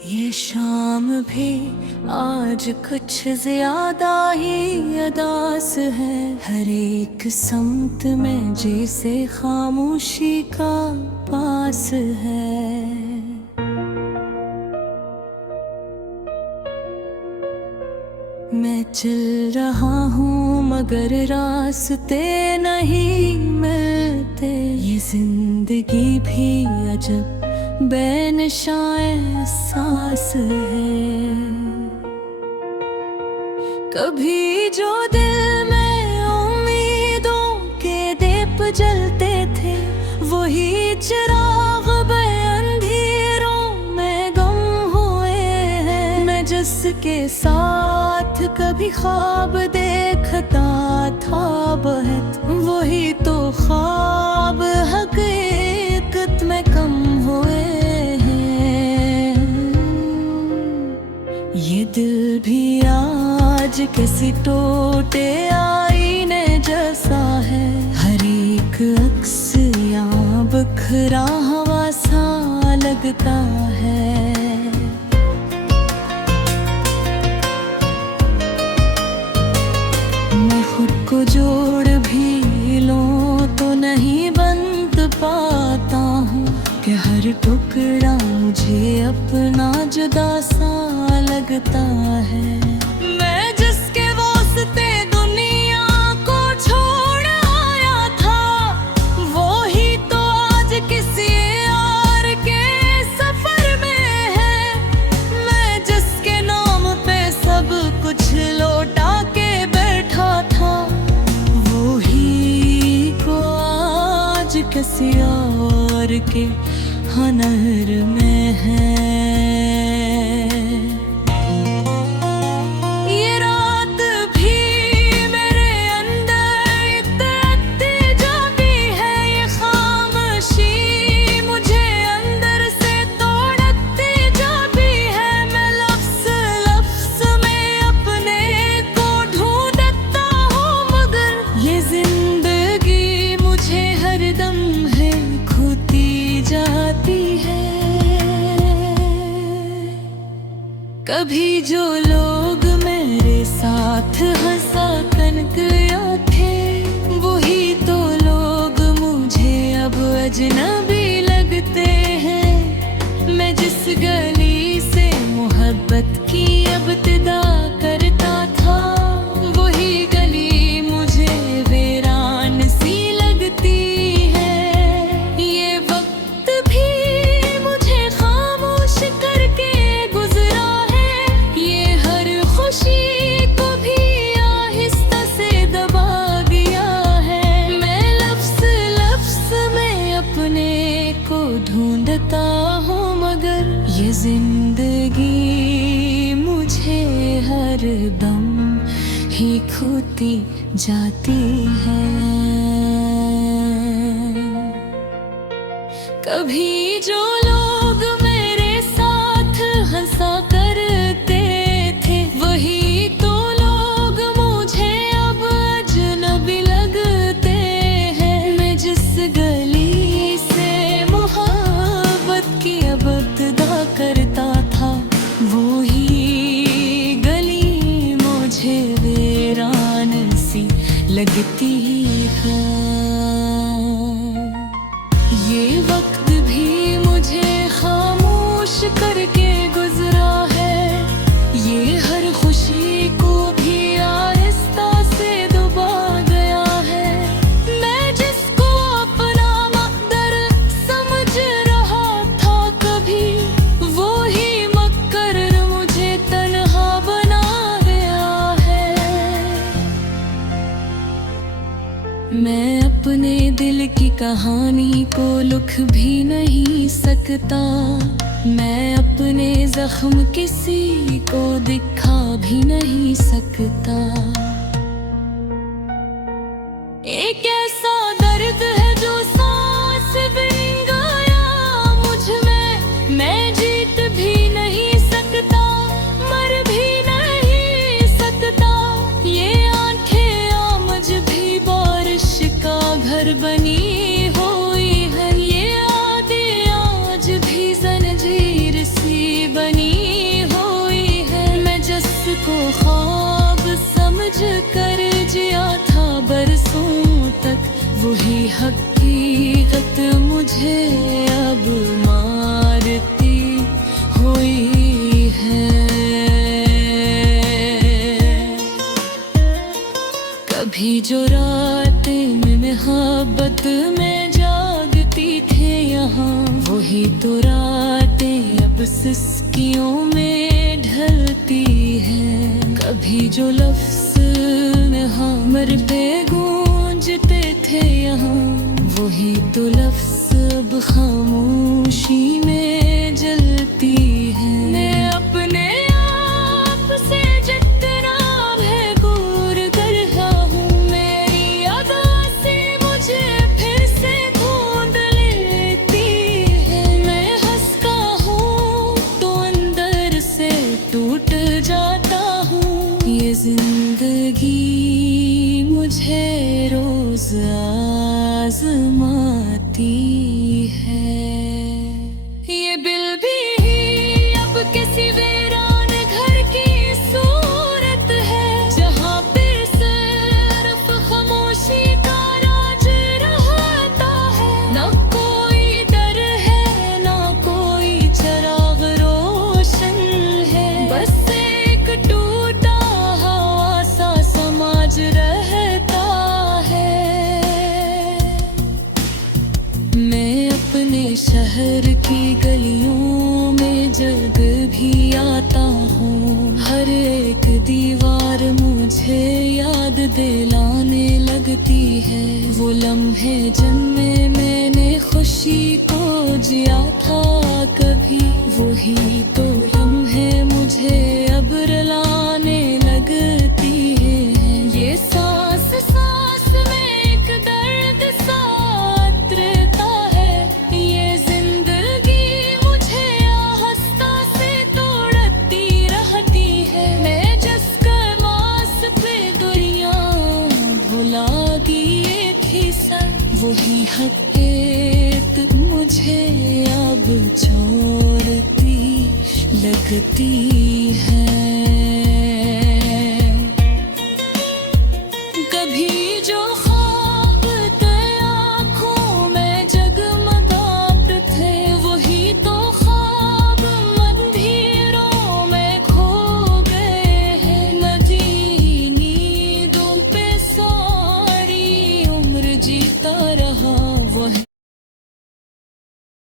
ये शाम भी आज कुछ ज्यादा ही अदास है। हर एक समत में जैसे खामोशी का पास है। मैं चल रहा हूँ मगर रास्ते नहीं मिलते। ये जिंदगी भी अजब बेनशाए सांस है। कभी जो दिल में उम्मीदों के दीप जलते थे, वही चिराग अंधेरों में गम हुए हैं। मैं जिसके साथ कभी ख्वाब देखता था बहुत, वही तो ख्वाब हकीकत में कम हुए हैं। ये दिल भी आज किसी टूटे आईने जैसा है। हर एक अक्स यहाँ बिखरा हुआ सा लगता है। मैं खुद को जोड़ भी लूं तो नहीं बंद पाता हूँ कि हर टुकड़ा मुझे अपना जुदा सा लगता है। मैं जिसके वास्ते दुनिया को छोड़ आया था, वो ही तो आज किसी और के सफर में है। मैं जिसके नाम पे सब कुछ लौटा के बैठा था, वो ही को आज किसी और के हनर में है। ये रात भी मेरे अंदर तड़पती जाती है। ये खामोशी मुझे अंदर से तोड़ती जाती है। मैं लफ्ज़ लफ्ज़ में अपने को ढूंढता हूँ, मगर ये जिंदगी मुझे हरदम है खोती जाती है। कभी जो लोग मेरे साथ हंसा कर गया थे, वही तो लोग मुझे अब अजनबी लगते हैं। मैं जिस गली से मोहब्बत की इब्तिदा करता था, वही गली मुझे वीरान सी लगती है। ये वक्त भी मुझे खामोश करके गुजरा है। ये हर खुशी को भी आहिस्ता से दबा गया है। मैं लफ्ज़ लफ्ज़ में अपने को ढूंढता हूँ, मगर ये जिंदगी मुझे हर दम ही खोती जाती है। कभी जो लोग मेरे साथ हंसा करते थे, वही तो लोग मुझे अब अजनबी लगते हैं। मैं जिस गली से मोहब्बत की इब्तिदा करता था, वो ही गली मुझे वीरान सी लगती है। ये वक्त भी मुझे खामोश करके गुजरा है। ये हर खुशी को भी आहिस्ता से दबा गया है। मैं जिसको अपना मकदर समझ रहा था कभी, वो ही मकर्र मुझे तन्हा बना गया है। मैं अपने दिल की कहानी को लिख भी नहीं सकता। मैं अपने जख्म किसी को दिखा भी नहीं सकता। एक ऐसा दर्द है जो सांस भी गया मुझ में। मैं जीत भी नहीं सकता, मर भी नहीं सकता। ये आंखें आमज भी बारिश का घर बनी हुई है। ये आदि आज भी जंजीर सी बनी वही हकीकत मुझे अब मारती हुई है। कभी जो रातें में मोहब्बत में जागती थे यहाँ, वही तो रातें अब सिसकियों में ढलती है। कभी जो लफ्ज़ हमर पे गूंजते थे यहाँ, वही तो लफ्ज़ अब खामोशी में जलती है। मैं अपने आप से जितना भयगूर कर रहा हूँ, मेरी अदा से मुझे फिर से ढूंढ लेती है। मैं हंसता हूँ तो अंदर से टूट जाता हूँ। ये जिंदगी मुझे रोज आज़माती है। ये दिल भी अब किसी वीरान घर की सूरत है, जहाँ पे सिर्फ खामोशी का राज रहता है। न कोई डर है, न कोई चिराग रोशन है, बस एक टूटा हुआ सा समाज रहता है। मैं अपने शहर की गलियों में जब भी आता हूँ, हर एक दीवार मुझे याद दिलाने लगती है। वो लम्हे जिनमें मैंने खुशी को जिया था कभी, वही तो लम्हे मुझे अब रुलाने लगती है। ये सांस सांस में एक दर्द सा उतरता है। ये जिंदगी मुझे आहिस्ता से तोड़ती रहती है। मैं जिसका मास पे दुनिया भुला गई थी सर, वही हकीकत मुझे अब छोड़ती लगती